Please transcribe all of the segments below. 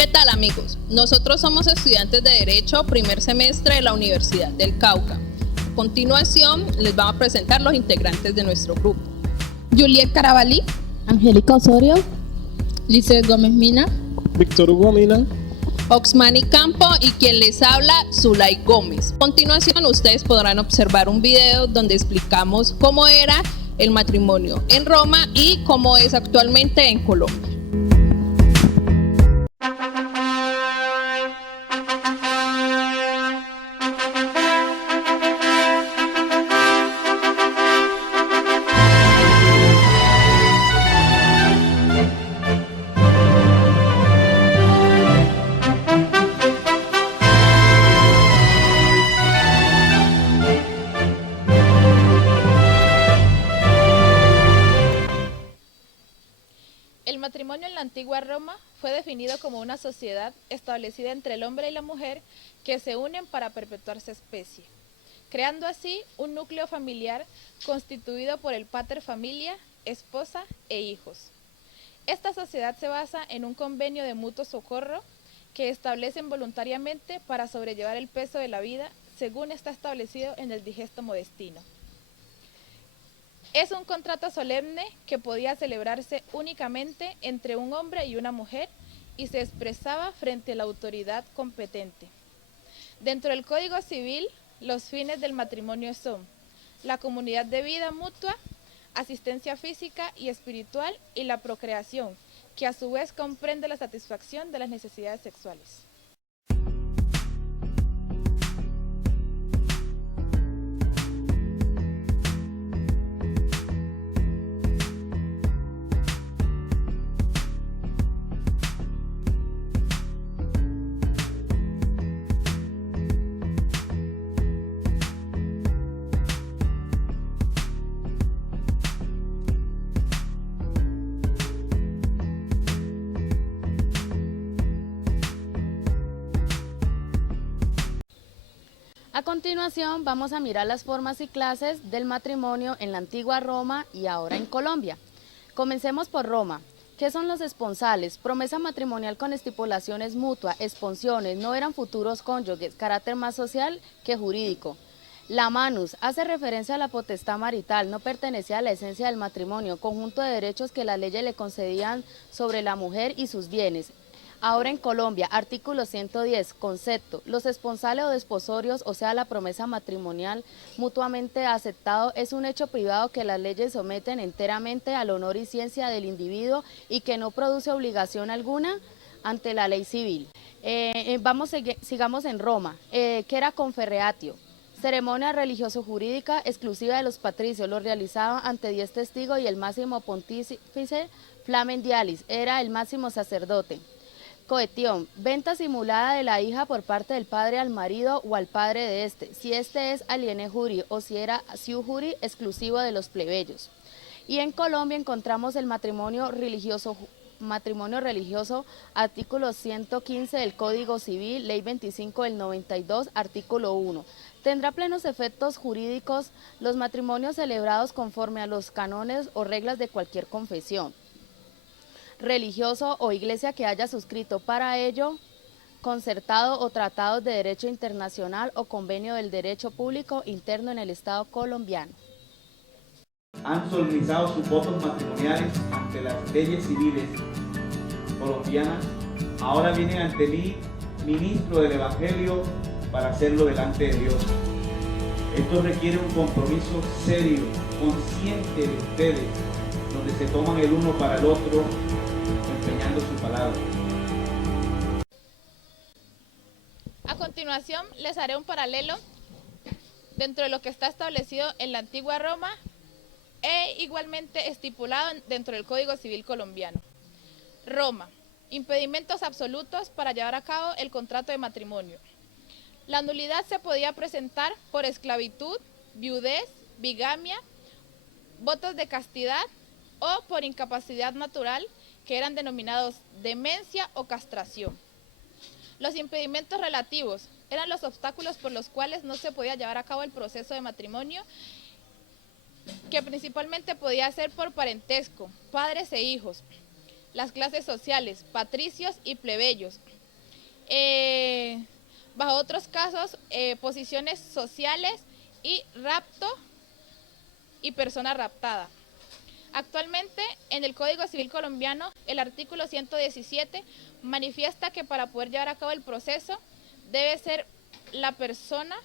¿Qué tal, amigos? Nosotros somos estudiantes de Derecho, primer semestre de la Universidad del Cauca. A continuación, les vamos a presentar los integrantes de nuestro grupo. Juliet Carabalí, Angélica Osorio, Lizeth Gómez Mina, Víctor Hugo Mina, Oxmani Campo y quien les habla, Zulay Gómez. A continuación, ustedes podrán observar un video donde explicamos cómo era el matrimonio en Roma y cómo es actualmente en Colombia. El matrimonio en la antigua Roma fue definido como una sociedad establecida entre el hombre y la mujer que se unen para perpetuar su especie, creando así un núcleo familiar constituido por el pater familia, esposa e hijos. Esta sociedad se basa en un convenio de mutuo socorro que establecen voluntariamente para sobrellevar el peso de la vida según está establecido en el Digesto Modestino. Es un contrato solemne que podía celebrarse únicamente entre un hombre y una mujer y se expresaba frente a la autoridad competente. Dentro del Código Civil, los fines del matrimonio son la comunidad de vida mutua, asistencia física y espiritual y la procreación, que a su vez comprende la satisfacción de las necesidades sexuales. A continuación vamos a mirar las formas y clases del matrimonio en la antigua Roma y ahora en Colombia. Comencemos por Roma. ¿Qué son los esponsales? Promesa matrimonial con estipulaciones mutuas, exponsiones, no eran futuros cónyuges, carácter más social que jurídico. La manus hace referencia a la potestad marital, no pertenecía a la esencia del matrimonio, conjunto de derechos que las leyes le concedían sobre la mujer y sus bienes. Ahora en Colombia, artículo 110, concepto. Los esponsales o desposorios, o sea, la promesa matrimonial mutuamente aceptado, es un hecho privado que las leyes someten enteramente al honor y ciencia del individuo y que no produce obligación alguna ante la ley civil. Sigamos en Roma, que era conferreatio. Ceremonia religioso-jurídica exclusiva de los patricios, lo realizaban ante 10 testigos y el máximo pontífice Flamen Dialis, era el máximo sacerdote. Cohetión, venta simulada de la hija por parte del padre al marido o al padre de este, si este es aliene juri o si era siu juri exclusivo de los plebeyos. Y en Colombia encontramos el matrimonio religioso, artículo 115 del Código Civil, ley 25 del 92, artículo 1. Tendrá plenos efectos jurídicos los matrimonios celebrados conforme a los cánones o reglas de cualquier confesión religioso o iglesia que haya suscrito para ello concertado o tratados de derecho internacional o convenio del derecho público interno en el Estado colombiano. Han solemnizado sus votos matrimoniales ante las leyes civiles colombianas. Ahora vienen ante mí, ministro del Evangelio, para hacerlo delante de Dios. Esto requiere un compromiso serio, consciente de ustedes, donde se toman el uno para el otro, empeñando su palabra. A continuación, les haré un paralelo dentro de lo que está establecido en la antigua Roma e igualmente estipulado dentro del Código Civil colombiano. Roma, impedimentos absolutos para llevar a cabo el contrato de matrimonio. La nulidad se podía presentar por esclavitud, viudez, bigamia, votos de castidad o por incapacidad natural, que eran denominados demencia o castración. Los impedimentos relativos eran los obstáculos por los cuales no se podía llevar a cabo el proceso de matrimonio, que principalmente podía ser por parentesco, padres e hijos. las clases sociales, patricios y plebeyos. Bajo otros casos, posiciones sociales y rapto y persona raptada. Actualmente, en el Código Civil colombiano, el artículo 117 manifiesta que para poder llevar a cabo el proceso debe ser la persona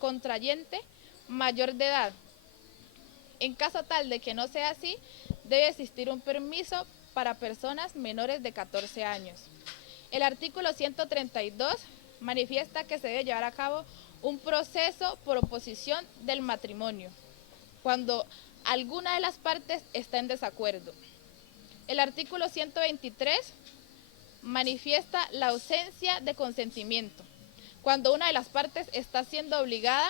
contrayente mayor de edad. En caso tal de que no sea así, debe existir un permiso para personas menores de 14 años. El artículo 132 manifiesta que se debe llevar a cabo un proceso por oposición del matrimonio, cuando alguna de las partes está en desacuerdo. El artículo 123 manifiesta la ausencia de consentimiento, cuando una de las partes está siendo obligada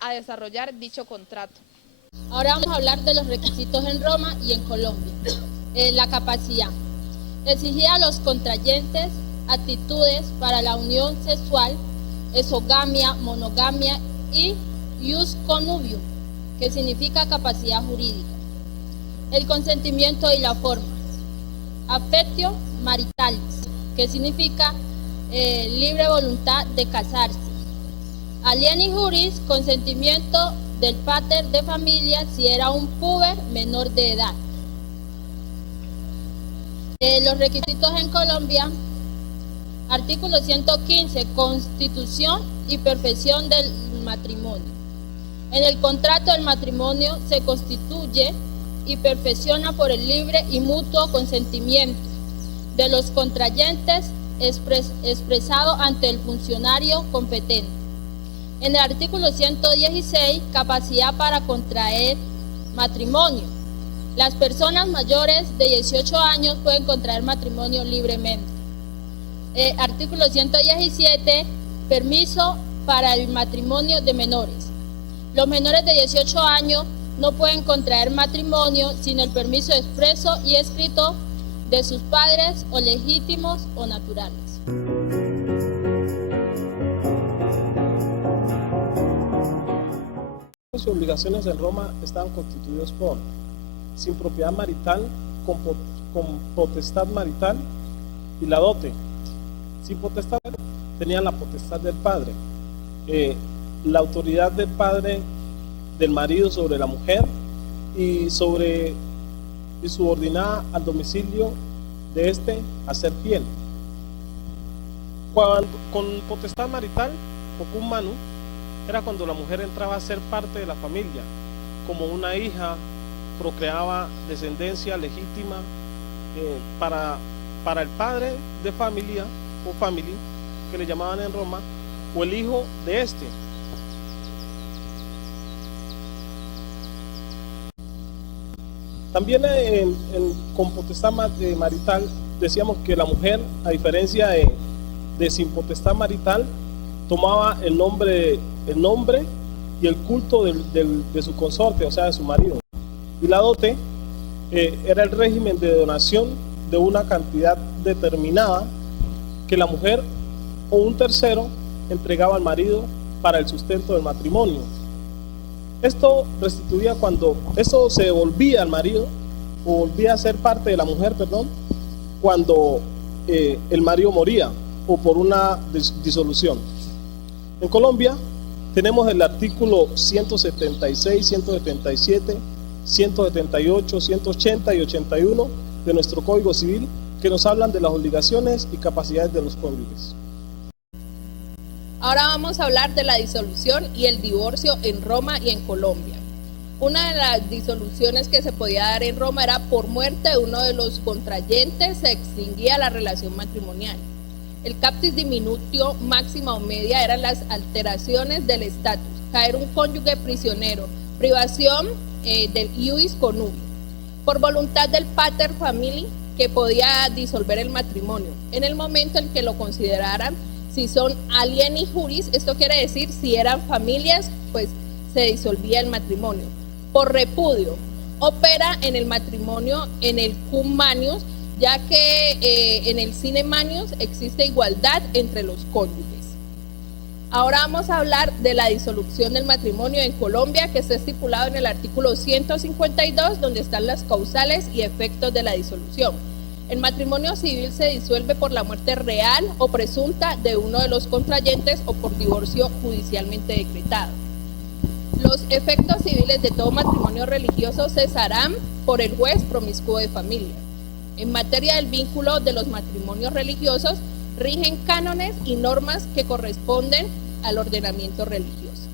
a desarrollar dicho contrato. Ahora vamos a hablar de los requisitos en Roma y en Colombia. La capacidad. Exigía a los contrayentes actitudes para la unión sexual, exogamia, monogamia y ius connubium, que significa capacidad jurídica. El consentimiento y la forma. Affectio maritalis, que significa libre voluntad de casarse. Alieni juris, consentimiento del pater de familia si era un puber menor de edad. Los requisitos en Colombia. Artículo 115, constitución y perfección del matrimonio. En el contrato del matrimonio se constituye y perfecciona por el libre y mutuo consentimiento de los contrayentes expresado ante el funcionario competente. En el artículo 116, capacidad para contraer matrimonio. Las personas mayores de 18 años pueden contraer matrimonio libremente. Artículo 117, permiso para el matrimonio de menores. Los menores de 18 años no pueden contraer matrimonio sin el permiso expreso y escrito de sus padres o legítimos o naturales. Las obligaciones en Roma estaban constituidos por sin propiedad marital, con potestad marital y la dote. Sin potestad tenían la potestad del padre, la autoridad del padre del marido sobre la mujer y subordinada al domicilio de éste a ser fiel. Con potestad marital, pocum manu, era cuando la mujer entraba a ser parte de la familia, como una hija, procreaba descendencia legítima para el padre de familia o family, que le llamaban en Roma, o el hijo de este. También con potestad marital decíamos que la mujer, a diferencia de sin potestad marital, tomaba el nombre y el culto de su consorte, o sea, de su marido. Y la dote era el régimen de donación de una cantidad determinada que la mujer o un tercero entregaba al marido para el sustento del matrimonio. Esto restituía cuando eso se devolvía al marido, o volvía a ser parte de la mujer, cuando el marido moría o por una disolución. En Colombia tenemos el artículo 176, 177, 178, 180 y 81 de nuestro Código Civil, que nos hablan de las obligaciones y capacidades de los cónyuges. Ahora vamos a hablar de la disolución y el divorcio en Roma y en Colombia. Una de las disoluciones que se podía dar en Roma era por muerte de uno de los contrayentes, se extinguía la relación matrimonial. El captis diminutio máxima o media eran las alteraciones del estatus, caer un cónyuge prisionero, privación del ius connubium, por voluntad del pater familiae, que podía disolver el matrimonio en el momento en que lo consideraran. Si son alieni juris, esto quiere decir si eran familias, pues se disolvía el matrimonio. Por repudio, opera en el matrimonio en el cum manius, ya que en el sine manius existe igualdad entre los cónyuges. Ahora vamos a hablar de la disolución del matrimonio en Colombia, que está estipulado en el artículo 152, donde están las causales y efectos de la disolución. El matrimonio civil se disuelve por la muerte real o presunta de uno de los contrayentes o por divorcio judicialmente decretado. Los efectos civiles de todo matrimonio religioso cesarán por el juez promiscuo de familia. En materia del vínculo de los matrimonios religiosos, rigen cánones y normas que corresponden al ordenamiento religioso.